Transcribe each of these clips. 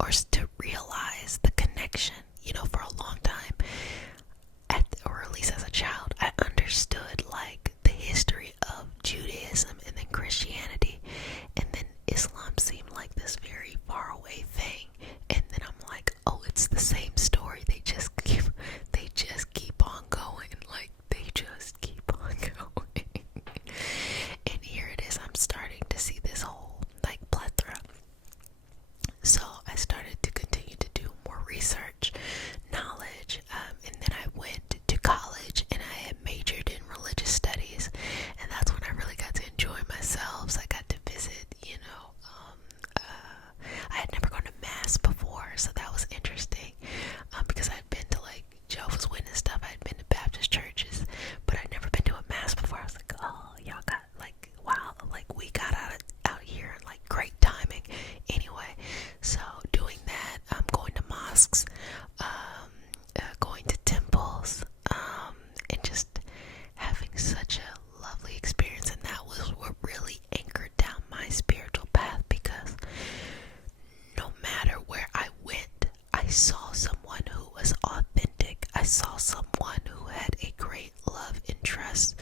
or to realize the connection. For a long time, or at least as a child, I understood like the history of Judaism and then Christianity, and then Islam seemed like this very far away thing. And then I'm like, oh, it's the same story. They just keep on going. Like they just keep on going. And here it is. I'm starting to see this whole like plethora. So I started to continue to do more research, knowledge, and then I went to college and I had majored in religious studies, and that's when I really got to enjoy myself. So I got to visit, I had never gone to mass before, so that was interesting, because I'd been to like Jehovah's Witness stuff, I'd been to Baptist churches, but I'd never been to a mass before. I was like, oh, y'all got like, wow, like we got out here, like great timing. Anyway, so doing that, going to mosques, going to temples, and just having such a lovely experience. And that was what really anchored down my spiritual path, because no matter where I went, I saw someone who was authentic. I saw someone who had a great love and trust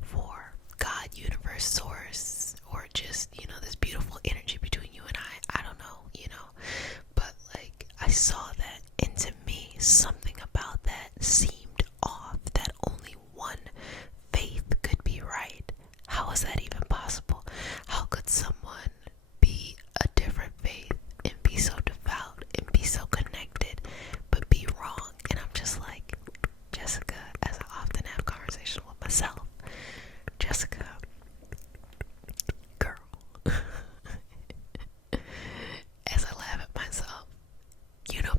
for God, universe, source, or just, this beautiful energy between you and I don't know, but like I saw that, and to me, something about that seemed off, that only one faith could be right. How is that even possible? How could someone be a different faith and be so devout and be so connected but be wrong? And I'm just like, Jessica, as I often have conversations with myself, Jessica, girl, as I laugh at myself, you know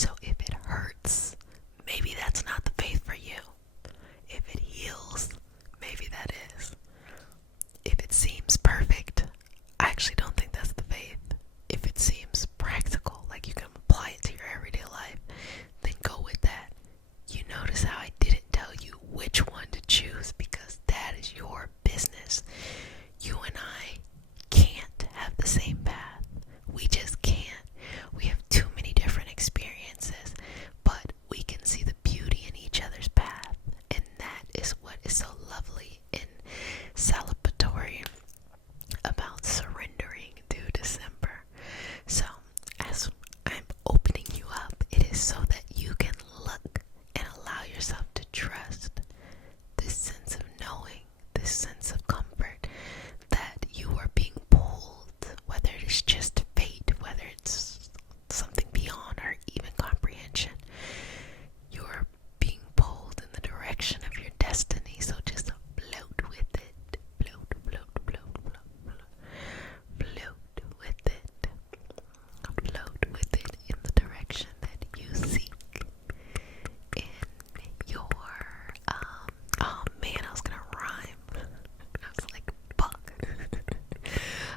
So if it hurts, maybe that's not the faith for you. If it heals, maybe that is. If it seems perfect, I actually don't think that's the faith. If it seems practical, like you can apply it to your everyday life, then go with that. You notice how I didn't tell you which one to choose because that is your business. You and I can't have the same path. We just can't. We have too many different experiences, but we can see the beauty in each other's path. And that is what is so lovely and celebratory about surrendering through December. So, as I'm opening you up, it is so that you can look and allow yourself to trust this sense of knowing, this sense of comfort that you are being pulled, whether it is just fate, whether it's something beyond our even comprehension. You are being pulled in the direction of your destiny, so just float with it. Float, float, float, float, float. Float with it. Float with it in the direction that you seek. In your, oh man, I was gonna rhyme. I was like, fuck.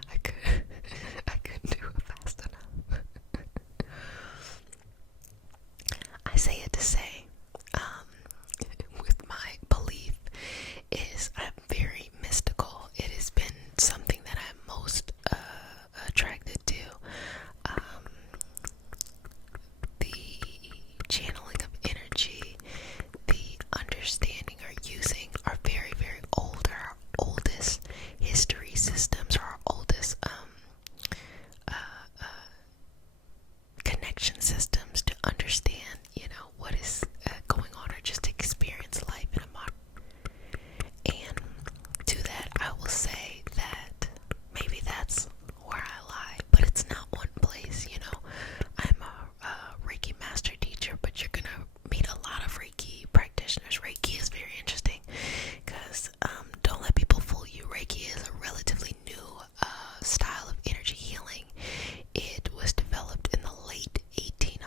I couldn't do it fast enough. I say it to say, with my belief is I'm very mystical. It has been something that I'm most attracted to. The channeling of energy, the understanding or using our very, very old, our oldest history systems, or our oldest connection systems to understand, what is going on, or just experience life in a modern. And to that, I will say that maybe that's where I lie, but it's not one place. I'm a Reiki master teacher, but you're gonna meet a lot of Reiki practitioners. Reiki is very interesting because don't let people fool you. Reiki is a relatively new style of energy healing. It was developed in the late 1800s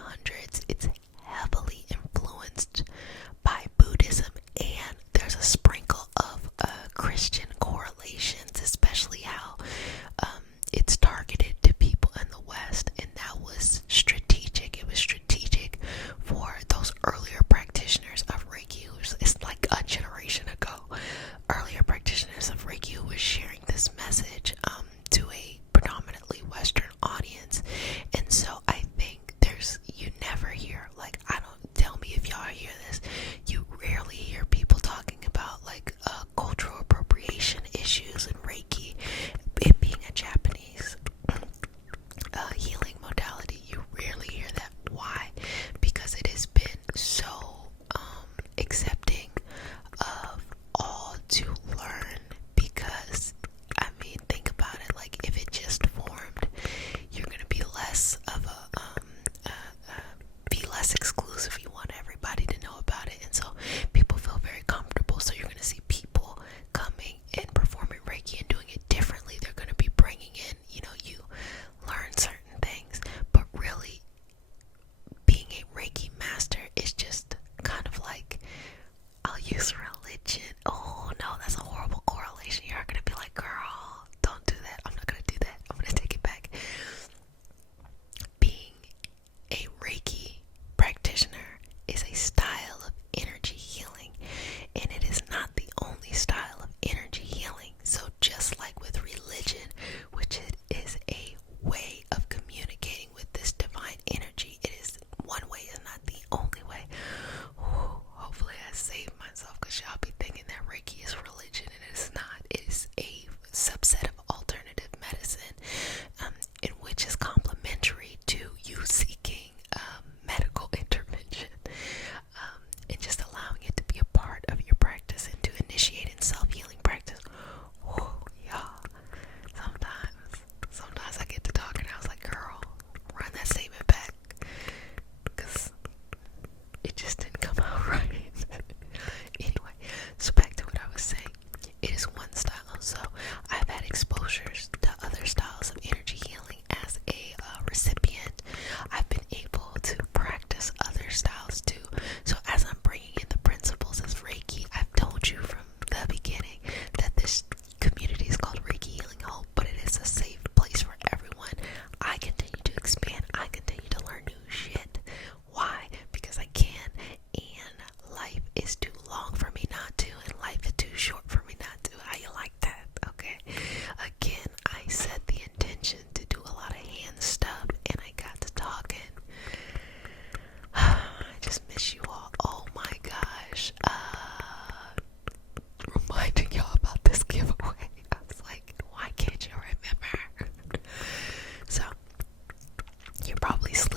just miss you all. Oh my gosh. Reminding y'all about this giveaway. I was like, why can't you remember? So, you're probably sleeping